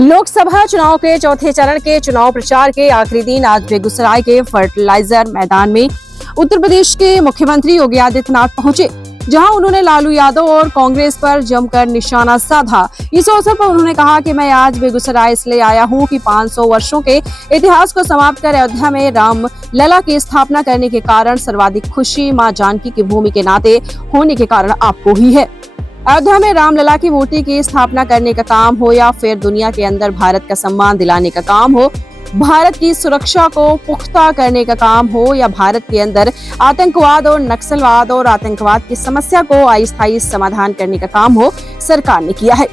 लोकसभा चुनाव के चौथे चरण के चुनाव प्रचार के आखिरी दिन आज बेगूसराय के फर्टिलाइजर मैदान में उत्तर प्रदेश के मुख्यमंत्री योगी आदित्यनाथ पहुंचे, जहां उन्होंने लालू यादव और कांग्रेस पर जमकर निशाना साधा। इस अवसर पर उन्होंने कहा कि मैं आज बेगूसराय इसलिए आया हूं कि 500 वर्षों के इतिहास को समाप्त कर अयोध्या में राम लला की स्थापना करने के कारण सर्वाधिक खुशी मां जानकी की भूमि के नाते होने के कारण आपको ही है। अयोध्या में रामलला की मूर्ति की स्थापना करने का काम हो या फिर दुनिया के अंदर भारत का सम्मान दिलाने का काम हो, भारत की सुरक्षा को पुख्ता करने का काम हो या भारत के अंदर आतंकवाद और नक्सलवाद और आतंकवाद की समस्या को अस्थायी समाधान करने का काम हो, सरकार ने किया है।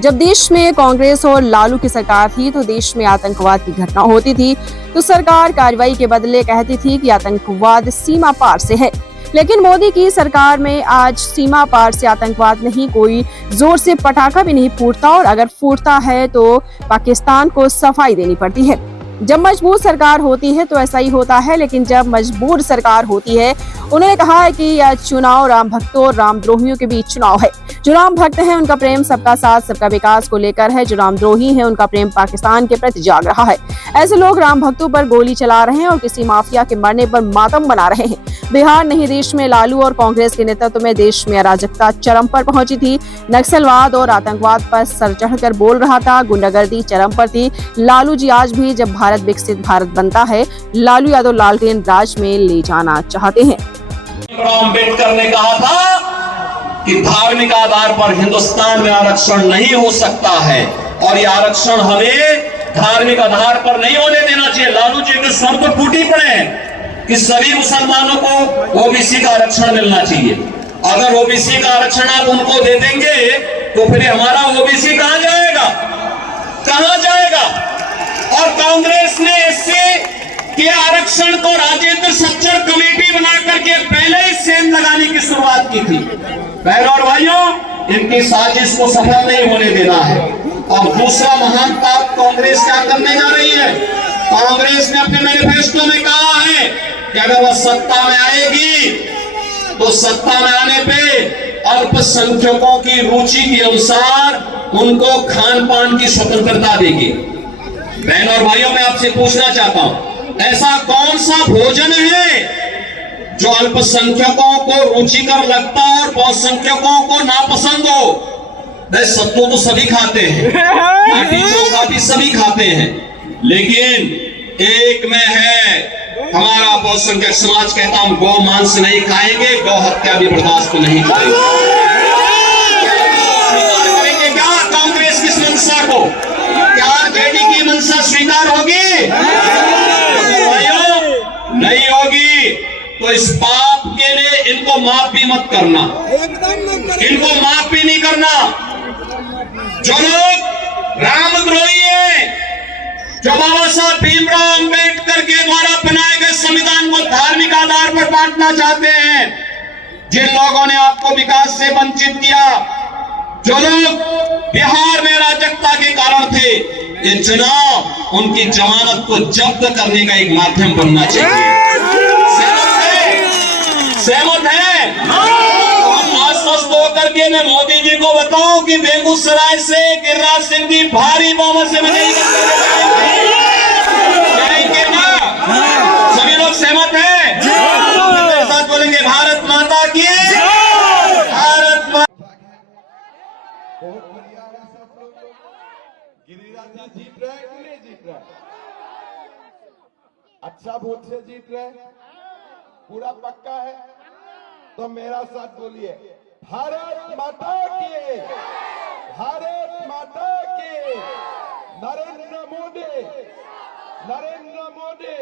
जब देश में कांग्रेस और लालू की सरकार थी तो देश में आतंकवाद की घटना होती थी तो सरकार कार्रवाई के बदले कहती थी कि आतंकवाद सीमा पार से है, लेकिन मोदी की सरकार में आज सीमा पार से आतंकवाद नहीं, कोई जोर से पटाखा भी नहीं फूटता और अगर फूटता है तो पाकिस्तान को सफाई देनी पड़ती है। जब मजबूर सरकार होती है तो ऐसा ही होता है, लेकिन जब मजबूर सरकार होती है, उन्होंने कहा है कि यह चुनाव राम भक्तों और रामद्रोहियों के बीच चुनाव है। जो राम भक्त हैं उनका प्रेम सबका साथ सबका विकास को लेकर है, जो रामद्रोही हैं उनका प्रेम पाकिस्तान के प्रति जाग रहा है। ऐसे लोग राम भक्तों पर गोली चला रहे हैं और किसी माफिया के मरने पर मातम मना रहे हैं। बिहार नहीं, देश में लालू और कांग्रेस के नेतृत्व में देश में अराजकता चरम पर पहुंची थी। नक्सलवाद और आतंकवाद पर सर चढ़कर बोल रहा था, गुंडागर्दी चरम पर थी। लालू जी आज भी जब भारत विकसित भारत बनता है, लालू यादव लालटेन राज में ले जाना चाहते हैं। अम्बेडकर ने कहा था कि धार्मिक आधार पर हिंदुस्तान में आरक्षण नहीं हो सकता है और यह आरक्षण हमें धार्मिक आधार पर नहीं होने देना चाहिए। लालू जी के स्वर पर फूटी पड़े कि सभी मुसलमानों को ओबीसी का आरक्षण मिलना चाहिए। अगर ओबीसी का आरक्षण आप उनको दे देंगे तो फिर हमारा ओबीसी कहां जाएगा, कहां जाएगा? और कांग्रेस ने इससे के आरक्षण को राजेंद्र सच्चर कमेटी बना करके पहले ही सेम लगाने की शुरुआत की थी। बहनों और भाइयों, इनकी साजिश को सफल नहीं होने देना है। और दूसरा महान पाप कांग्रेस क्या करने जा रही है? कांग्रेस ने अपने मैनिफेस्टो में कहा है कि अगर वह सत्ता में आएगी तो सत्ता में आने पे अल्पसंख्यकों की रुचि के अनुसार उनको खान पान की स्वतंत्रता देगी। बहनों और भाइयों, मैं आपसे पूछना चाहता हूं, ऐसा कौन सा भोजन है जो अल्पसंख्यकों को रुचिकर लगता हो और बहुसंख्यकों को नापसंद हो? सत्तू तो सभी खाते हैं, बाटी चोखा भी सभी खाते हैं, लेकिन एक में है हमारा बहुसंख्यक समाज कहता हम गौ मांस नहीं खाएंगे, गौ हत्या भी बर्दाश्त नहीं करेंगे। करेंगे क्या कांग्रेस की मंशा को? क्या जेडी की मंशा स्वीकार होगी? नहीं होगी। तो इस पाप के लिए इनको माफ भी मत करना, इनको माफ भी नहीं करना। जो लोग रामद्रोही हैं, जो बाबा साहब भीमराव अंबेडकर के द्वारा बनाए गए संविधान को धार्मिक आधार पर बांटना चाहते हैं, जिन लोगों ने आपको विकास से वंचित किया, जो लोग बिहार में अराजकता के कारण थे, ये चुनाव उनकी जमानत को जब्त करने का एक माध्यम बनना चाहिए। सहमत है? हम आश्वस्त होकर के मैं मोदी जी को बताऊं कि बेगूसराय से गिरिराज सिंह जी भारी बहुमत से विजयी जाएंगे ना? सभी लोग सहमत हैं? मेरे साथ बोलेंगे भारत माता की, भारत माता। बहुत बढ़िया है सब लोग। गिरिराज जी जीत रहे हैं कि नहीं जीत रहे? अच्छा वोट से जीत रहे, पूरा पक्का है? तो मेरा साथ बोलिए, भारत माता की, भारत माता की, नरेंद्र मोदी, नरेंद्र मोदी,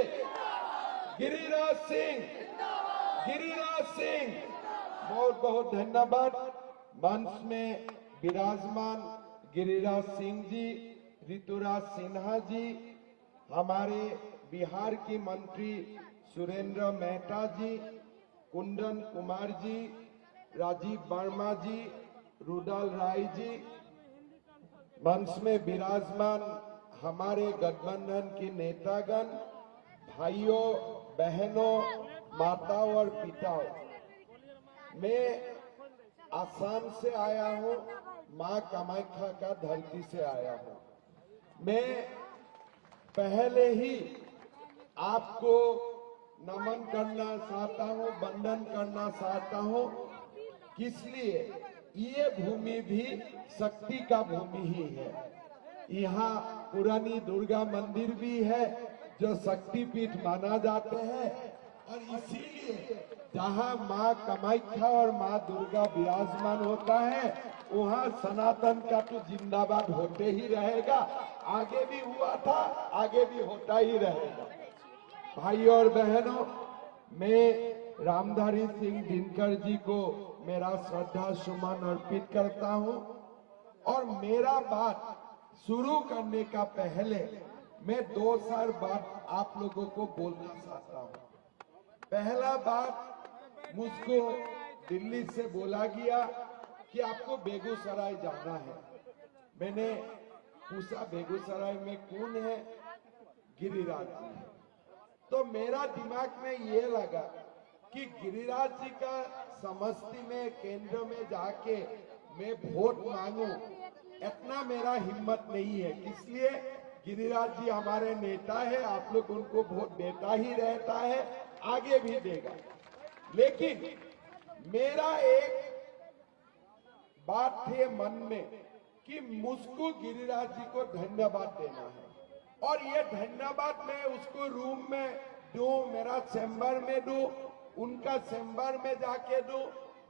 गिरिराज सिंह, गिरिराज सिंह। बहुत बहुत धन्यवाद। मंच में विराजमान गिरिराज सिंह जी, ऋतुराज सिन्हा जी, हमारे बिहार की मंत्री सुरेंद्र मेहता जी, कुंदन कुमार जी, राजीव वर्मा जी, रुदल राय जी, मंच में विराजमान हमारे गठबंधन के नेतागण, भाइयों बहनों, माताओं और पिताओं, मैं आसाम से आया हूं, मां कामाख्या का धरती से आया हूं। मैं पहले ही आपको नमन करना चाहता हूं, वंदन करना चाहता हूं। किस लिए? ये भूमि भी शक्ति का भूमि ही है। यहाँ पुरानी दुर्गा मंदिर भी है जो शक्तिपीठ माना जाते हैं, और इसीलिए जहाँ माँ कामाख्या और माँ दुर्गा विराजमान होता है वहाँ सनातन का तो जिंदाबाद होते ही रहेगा। आगे भी हुआ था, आगे भी होता ही रहेगा। भाई और बहनों, मैं रामधारी सिंह दिनकर जी को मेरा श्रद्धा सुमन अर्पित करता हूं। और मेरा बात शुरू करने का पहले मैं 2 साल बात आप लोगों को बोलना चाहता हूं। पहला बात, मुझको दिल्ली से बोला गया कि आपको बेगूसराय जाना है। मैंने पूछा बेगूसराय में कौन है? गिरिराज जी है। तो मेरा दिमाग में ये लगा कि गिरिराज जी का समष्टि में केंद्र में जाके मैं वोट मांगू, इतना मेरा हिम्मत नहीं है। इसलिए गिरिराज जी हमारे नेता है, आप लोग उनको वोट देता ही रहता है, आगे भी देगा। लेकिन मेरा एक बात थे मन में कि मुझको गिरिराज जी को धन्यवाद देना है, और ये धन्यवाद मैं उसको रूम में दूं, मेरा चैम्बर में दूं, उनका चैम्बर में जाके दूं,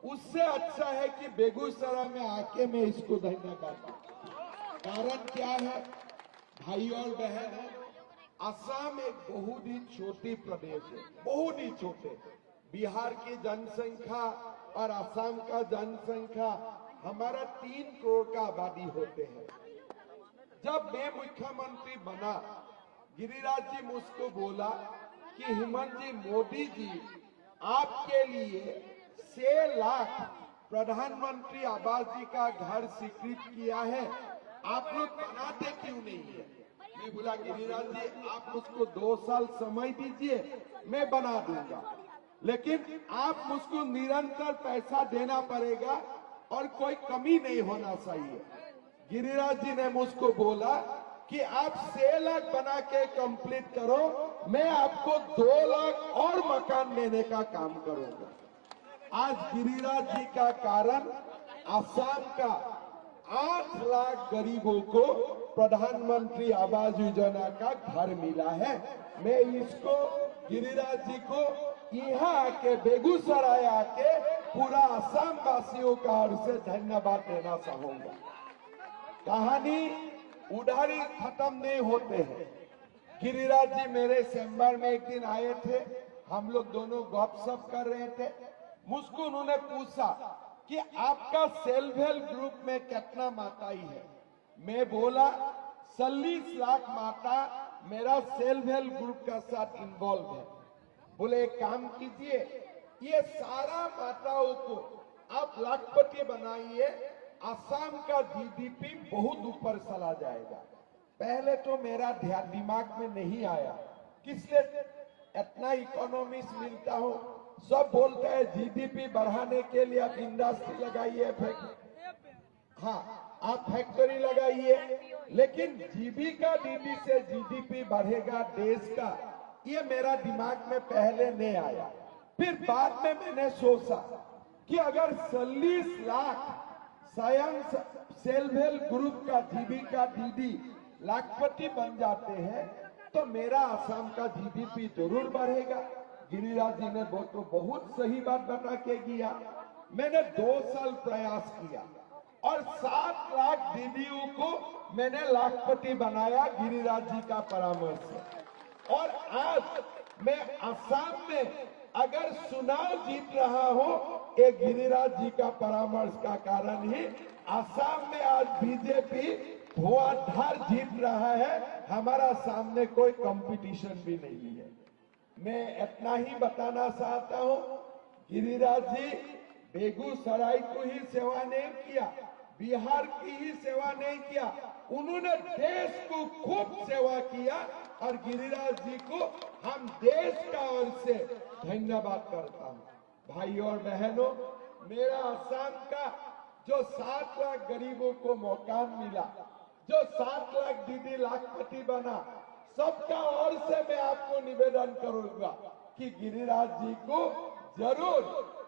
उससे अच्छा है कि बेगूसराय में आके मैं इसको धन्यवाद दूं। कारण क्या है भाई और बहन? असम एक बहुत ही छोटी प्रदेश है, बहुत ही छोटे। बिहार की जनसंख्या और असम का जनसंख्या हमारा 3 करोड़ का आबादी होते हैं। जब मैं मुख्यमंत्री बना, गिरिराज जी मुझको बोला कि हेमंत जी, मोदी जी आपके लिए 6 लाख प्रधानमंत्री आवास जी का घर स्वीकृत किया है, आप लोग बनाते क्यों नहीं है? मैं बोला गिरिराज जी आप मुझको 2 साल समय दीजिए, मैं बना दूंगा, लेकिन आप मुझको निरंतर पैसा देना पड़ेगा और कोई कमी नहीं होना चाहिए। गिरिराज जी ने मुझको बोला कि आप 6 लाख बना के कंप्लीट करो, मैं आपको 2 लाख और मकान देने का काम करूंगा। आज गिरिराज जी का कारण असम का 8 लाख गरीबों को प्रधानमंत्री आवास योजना का घर मिला है। मैं इसको गिरिराज जी को यहाँ आके बेगूसराय आके पूरा असम वासियों का ओर से धन्यवाद देना चाहूंगा। कहानी उधारी खत्म नहीं होते हैं। गिरिराज जी मेरे चैम्बर में एक दिन आए थे, हम लोग दोनों गपशप कर रहे थे। मुझको उन्होंने पूछा कि आपका सेल्फ हेल्प ग्रुप में कितना माताई है? मैं बोला 40 लाख माता मेरा सेल्फ हेल्प ग्रुप का साथ इन्वॉल्व है। बोले एक काम कीजिए, ये सारा माताओं को आप लाखपति बनाइए, असम का जीडीपी बहुत ऊपर चला जाएगा। पहले तो मेरा ध्यान दिमाग में नहीं आया, किसने इतना इकोनॉमिक्स मिलता हो, सब बोलते हैं जीडीपी बढ़ाने के लिए आप इंडस्ट्री लगाइए, हाँ आप फैक्ट्री लगाइए, लेकिन जीविका दीदी से जीडीपी बढ़ेगा देश का, ये मेरा दिमाग में पहले नहीं आया। फिर बाद में मैंने सोचा कि अगर 40 लाख स्वयं सेल्फ हेल्प ग्रुप का जीविका दीदी लाखपति बन जाते हैं तो मेरा असम का जीडीपी जरूर बढ़ेगा। गिरिराज जी ने बहुत सही बात बता के किया। मैंने 2 साल प्रयास किया और 7 लाख दीदियों को मैंने लाखपति बनाया गिरिराज जी का परामर्श से। और आज मैं असम में अगर चुनाव जीत रहा हूं, ये गिरिराज जी का परामर्श का कारण ही असम में आज बीजेपी धुआंधार जीत रहा है, हमारा सामने कोई कंपटीशन भी नहीं है। मैं इतना ही बताना चाहता हूं, गिरिराज जी बेगूसराय को ही सेवा नहीं किया, बिहार की ही सेवा नहीं किया, उन्होंने देश को खूब सेवा किया और गिरिराज जी को हम देश का ओर से धन्यवाद करता हूं। भाई और बहनों, मेरा असम का जो 7 लाख गरीबों को मकान मिला, जो 7 लाख दीदी लाख करवाना। सबका ओर से मैं आपको निवेदन करूंगा कि गिरिराज जी को जरूर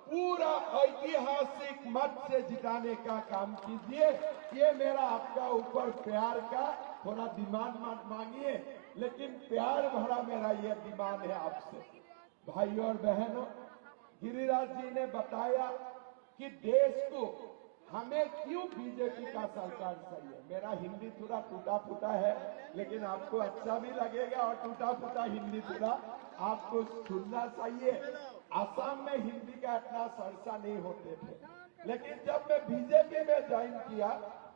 पूरा ऐतिहासिक मत से जिताने का काम कीजिए। ये मेरा आपका ऊपर प्यार का थोड़ा डिमांड मत मांगिए, लेकिन प्यार भरा मेरा ये डिमांड है आपसे। भाइयों और बहनों, गिरिराज जी ने बताया कि देश को हमें क्यों बीजेपी का सरकार चाहिए। मेरा हिंदी थोड़ा टूटा फूटा है, लेकिन आपको अच्छा भी लगेगा और टूटा फूटा हिंदी थोड़ा आपको सुनना चाहिए। असम में हिंदी का इतना चर्चा नहीं होते थे, लेकिन जब मैं बीजेपी में ज्वाइन किया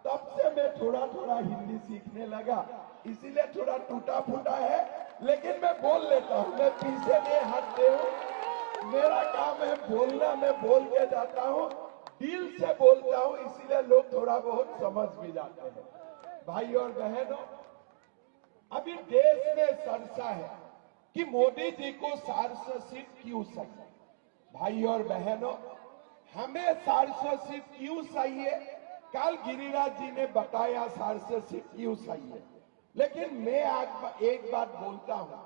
तब से मैं थोड़ा थोड़ा हिंदी सीखने लगा, इसीलिए थोड़ा टूटा फूटा है, लेकिन मैं बोल लेता हूँ। मैं पीछे नहीं हटते हूँ, मेरा काम है बोलना। मैं बोल के जाता हूँ, दिल से बोलता हूँ, इसीलिए लोग थोड़ा बहुत समझ भी जाते हैं। भाई और बहनों, अभी देश में चर्चा है कि मोदी जी को 400 सीट क्यों चाहिए। भाई और बहनों, हमें 400 सीट क्यों चाहिए, कल गिरिराज जी ने बताया 400 सीट क्यों चाहिए। लेकिन मैं आज एक बात बोलता हूं,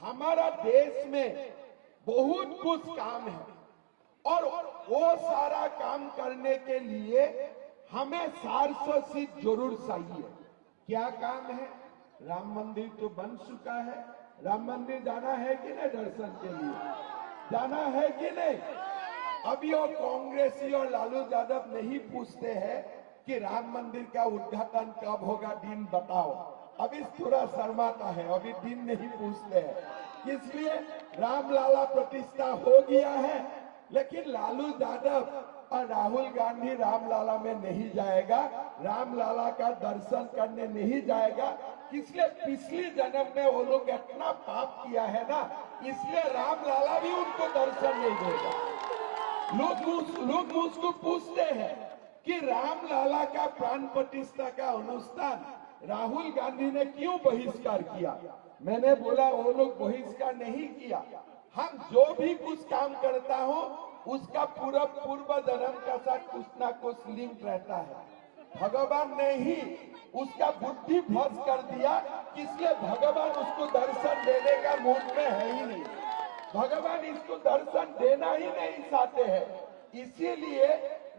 हमारा देश में बहुत कुछ काम है और वो सारा काम करने के लिए हमें 400 सीट जरूर चाहिए। क्या काम है? राम मंदिर तो बन चुका है। राम मंदिर जाना है कि नहीं? दर्शन के लिए जाना है कि नहीं? अभी वो कांग्रेसी और लालू यादव नहीं पूछते हैं कि राम मंदिर का उद्घाटन कब होगा, दिन बताओ। अभी थोड़ा शर्माता है, अभी दिन नहीं पूछते हैं। इसलिए रामलाला प्रतिष्ठा हो गया है, लेकिन लालू यादव और राहुल गांधी रामलाला में नहीं जाएगा, रामलाला का दर्शन करने नहीं जाएगा। इसलिए पिछले जन्म में वो लोग इतना पाप किया है ना, इसलिए रामलाला भी उनको दर्शन नहीं देगा। लोग मुझको पूछते हैं कि रामलाला का प्राण प्रतिष्ठा का अनुष्ठान राहुल गांधी ने क्यों बहिष्कार किया। मैंने बोला वो लोग बहिष्कार नहीं किया, हम जो भी कुछ काम करता हूं उसका पूरा पूर्व जन्म का साथ कुछ ना कुछ लिंक रहता है। भगवान ने ही उसका बुद्धि भ्रष्ट कर दिया, इसलिए भगवान उसको दर्शन देने का मूड में है ही नहीं। भगवान इसको दर्शन देना ही नहीं चाहते हैं। इसीलिए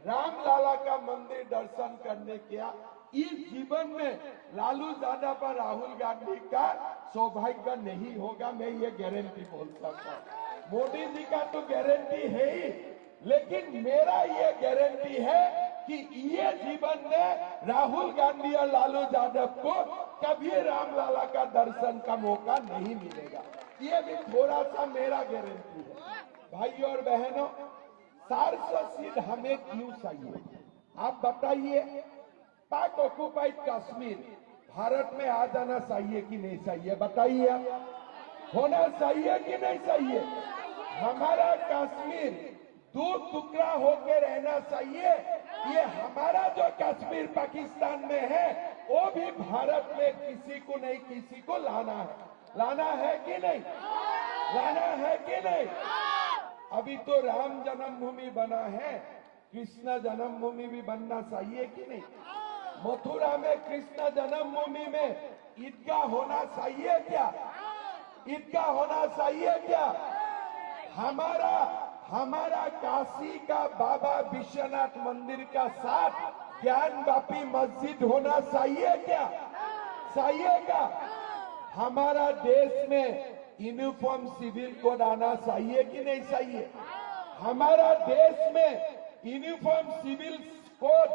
रामलाला का मंदिर दर्शन करने क्या इस जीवन में लालू यादव और राहुल गांधी का सौभाग्य नहीं होगा। मैं ये गारंटी बोल सकता हूँ। मोदी जी का तो गारंटी है ही, लेकिन मेरा ये गारंटी है कि ये जीवन में राहुल गांधी और लालू यादव को कभी रामलाला का दर्शन का मौका नहीं मिलेगा। ये भी थोड़ा सा मेरा गारंटी है। भाई और बहनों, 400 सीट हमें क्यों चाहिए आप बताइए। पाक ऑक्युपाइड कश्मीर भारत में आ जाना चाहिए कि नहीं चाहिए, बताइए आप। होना चाहिए कि नहीं चाहिए? हमारा कश्मीर दो टुकड़ा होकर रहना चाहिए। ये हमारा जो कश्मीर पाकिस्तान में है वो भी भारत में किसी को नहीं किसी को लाना है। लाना है कि नहीं? लाना है कि नहीं? अभी तो राम जन्मभूमि बना है, कृष्ण जन्मभूमि भी बनना चाहिए कि नहीं? मथुरा में कृष्ण जन्मभूमि में ईदगाह होना चाहिए क्या? ईदगाह होना चाहिए क्या? हमारा काशी का बाबा विश्वनाथ मंदिर का साथ ज्ञानवापी मस्जिद होना चाहिए क्या? चाहिए क्या? हमारा देश में यूनिफॉर्म सिविल कोड आना चाहिए कि नहीं चाहिए? हमारा देश में यूनिफॉर्म सिविल कोड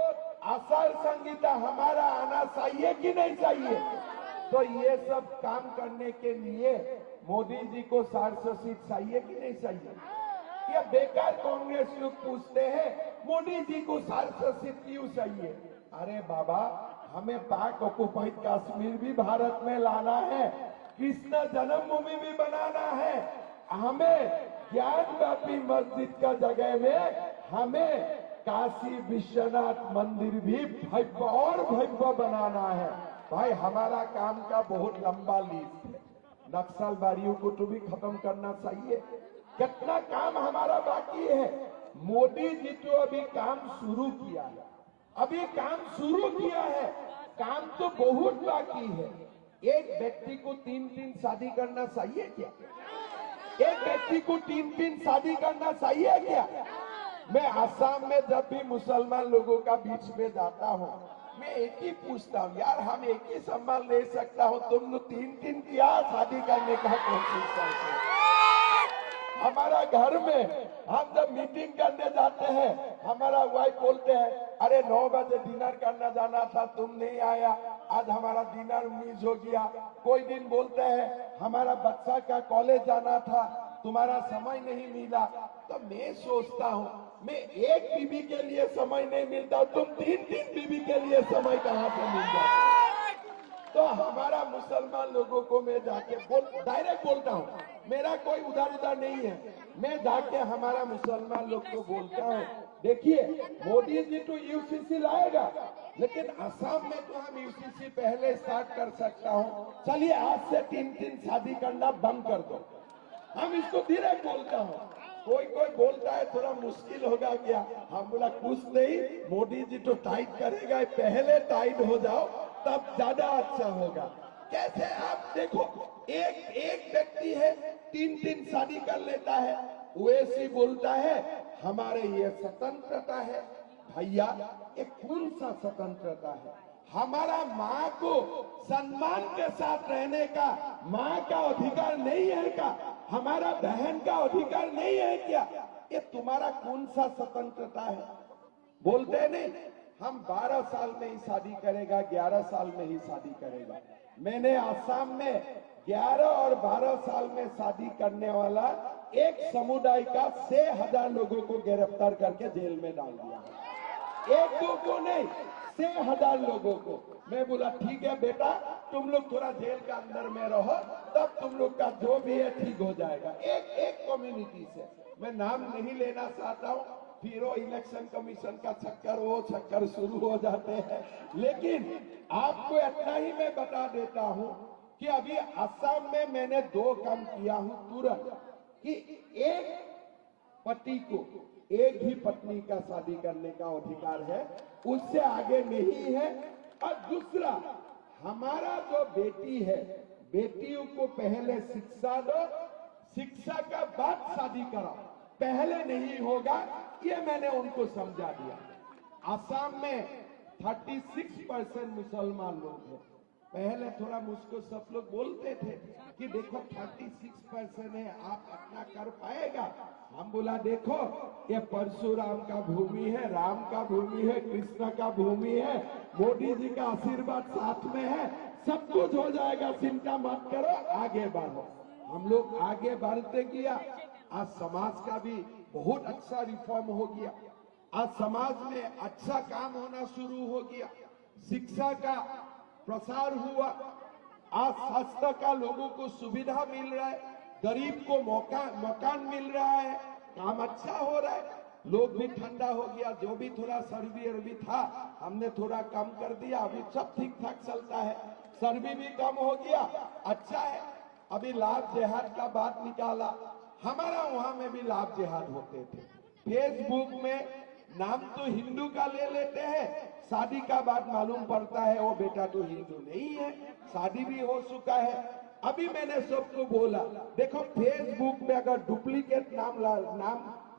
आचार संहिता हमारा आना चाहिए कि नहीं चाहिए? तो ये सब काम करने के लिए मोदी जी को 400 सीट चाहिए कि नहीं चाहिए? ये बेकार कांग्रेस लोग पूछते हैं मोदी जी को 400 सीट क्यों चाहिए। अरे बाबा, हमें पाक ऑक्युपाइड कश्मीर भी भारत में लाना है, कृष्ण जन्मभूमि भी बनाना है, हमें ज्ञानवापी मस्जिद का जगह में हमें काशी विश्वनाथ मंदिर भी भव्य और भव्य बनाना है। भाई, हमारा काम का बहुत लंबा लिस्ट है। नक्सलवादियों को तो भी खत्म करना चाहिए। कितना काम हमारा बाकी है। मोदी जी तो अभी काम शुरू किया है, अभी काम शुरू किया है, काम तो बहुत बाकी है। एक व्यक्ति को 3-3 शादी करना सही है क्या? एक व्यक्ति को 3-3 शादी करना सही है क्या? मैं आसाम में जब भी मुसलमान लोगों का बीच में जाता हूँ, मैं एक ही पूछता हूँ, यार हम एक ही संभाल ले सकता हूँ, तुम लोग 3-3 क्या शादी करने का कोशिश करते हो? हमारा घर में हम जब मीटिंग करने जाते हैं, हमारा वाइफ बोलते हैं, अरे 9 बजे डिनर करना जाना था, तुम नहीं आया, आज हमारा डिनर मिस हो गया। कोई दिन बोलते हैं, हमारा बच्चा का कॉलेज जाना था, तुम्हारा समय नहीं मिला। तो मैं सोचता हूँ, मैं एक बीबी के लिए समय नहीं मिलता, तुम 3-3 बीबी के लिए समय कहाँ से मिल जाता है? तो हमारा मुसलमान लोगों को मैं जाके डायरेक्ट बोलता हूँ, मेरा कोई उधर नहीं है, मैं जाके हमारा मुसलमान लोग को बोलता हूँ, देखिए मोदी जी तो यूसीसी लाएगा, लेकिन असम में तो हम यूसीसी पहले स्टार्ट कर सकता हूँ, चलिए आज से 3-3 शादी करना बंद कर दो। हम इसको धीरे बोलता हूँ। कोई बोलता है थोड़ा मुश्किल होगा क्या? हम बोला कुछ नहीं, मोदी जी तो टाइट करेगा, पहले टाइट हो जाओ तब ज्यादा अच्छा होगा। कैसे आप देखो, एक व्यक्ति है 3-3 शादी कर लेता है, वैसे बोलता है हमारे ये स्वतंत्रता है। भैया ये कौन सा स्वतंत्रता है? हमारा माँ को सम्मान के साथ रहने का माँ का अधिकार नहीं है क्या? हमारा बहन का अधिकार नहीं है क्या? ये तुम्हारा कौन सा स्वतंत्रता है? बोलते नहीं, हम 12 साल में ही शादी करेगा, 11 साल में ही शादी करेगा। मैंने आसाम में 11 और 12 साल में शादी करने वाला एक समुदाय का 6,000 लोगों को गिरफ्तार करके जेल में डाल दिया। एक दो को नहीं, 6,000 लोगों को। मैं बोला ठीक है बेटा, तुम लोग थोड़ा जेल के अंदर में रहो, तब तुम लोग का जो भी है ठीक हो जाएगा। एक कम्युनिटी से, मैं नाम नहीं लेना चाहता हूँ, फिर वो इलेक्शन कमीशन का चक्कर शुरू हो जाते हैं। लेकिन आपको इतना ही मैं बता देता हूँ कि अभी असम में मैंने 2 काम किया हूँ तुरंत, कि एक पति को एक ही पत्नी का शादी करने का अधिकार है, उससे आगे नहीं है। और दूसरा, हमारा जो बेटी है, बेटियों को पहले शिक्षा दो, शिक्षा का बाद शादी कराओ, पहले नहीं होगा, ये मैंने उनको समझा दिया। असम में 36% मुसलमान लोग हैं। पहले थोड़ा मुझको सब लोग बोलते थे कि देखो 36% है, आप अपना कर पाएगा? हम बोला देखो, ये परशुराम का भूमि है, राम का भूमि है, कृष्ण का भूमि है, मोदी जी का आशीर्वाद साथ में है, सब कुछ हो जाएगा, चिंता मत करो, आगे बढ़ो। हम लोग आगे बढ़ते गया। आज समाज का भी बहुत अच्छा रिफॉर्म हो गया, आज समाज में अच्छा काम होना शुरू हो गया, शिक्षा का प्रसार हुआ, आज स्वास्थ्य का लोगों को सुविधा मिल रहा है, गरीब को मकान मिल रहा है, काम अच्छा हो रहा है, लोग भी ठंडा हो गया। जो भी थोड़ा सर्दी था, हमने थोड़ा कम कर दिया, अभी सब ठीक ठाक चलता है, सर्दी भी कम हो गया, अच्छा है। अभी लाभ जिहाद का बात निकाला, हमारा वहां में भी लाभ जिहाद होते थे। फेसबुक में नाम तो हिंदू का ले लेते हैं, शादी का बाद मालूम पड़ता है वो बेटा तो हिंदू नहीं है, शादी भी हो चुका है। अभी मैंने सबको बोला, देखो फेसबुक में अगर डुप्लीकेट नाम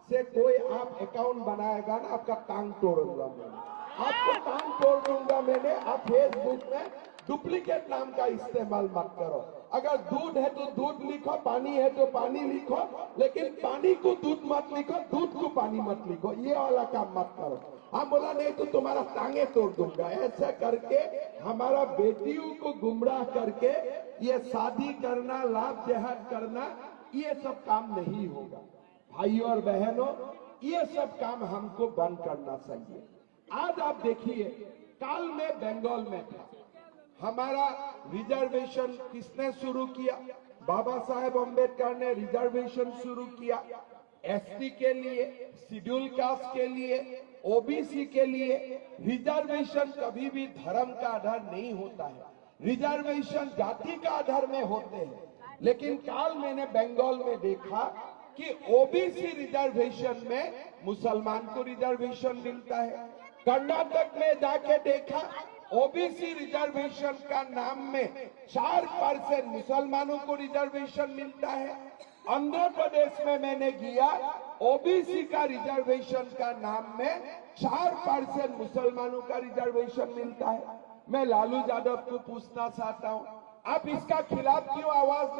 से कोई आप अकाउंट बनाएगा ना, आपका टांग तोड़ूंगा मैं, आपको टांग तोड़ दूंगा मैंने। आप फेसबुक में डुप्लीकेट नाम का इस्तेमाल मत करो। अगर दूध है तो दूध लिखो, पानी है तो पानी लिखो, लेकिन पानी को दूध मत लिखो, दूध को पानी मत लिखो, ये वाला काम मत करो। हम बोला नहीं तो तुम्हारा टांगे तोड़ दूंगा। ऐसा करके हमारा बेटियों को गुमराह करके ये शादी करना, लाभ जिहाद करना, ये सब काम नहीं होगा। भाइयों और बहनों, ये सब काम हमको बंद करना चाहिए। आज आप देखिए, काल में बंगाल में था, हमारा रिजर्वेशन किसने शुरू किया? बाबा साहेब अम्बेडकर ने रिजर्वेशन शुरू किया, एसटी के लिए, शेड्यूल कास्ट के लिए, ओबीसी के लिए। रिजर्वेशन कभी भी धर्म का आधार नहीं होता है, रिजर्वेशन जाति का आधार में होते हैं। लेकिन काल मैंने बंगाल में देखा कि ओबीसी रिजर्वेशन में मुसलमान को रिजर्वेशन मिलता है। कर्नाटक में जाके देखा ओबीसी रिजर्वेशन का नाम में 4% मुसलमानों को रिजर्वेशन मिलता है। आंध्र प्रदेश में मैंने किया, ओबीसी का रिजर्वेशन का नाम में 4% मुसलमानों का रिजर्वेशन मिलता है। मैं लालू यादव को पूछना चाहता हूं, आप इसका खिलाफ क्यों आवाज नहीं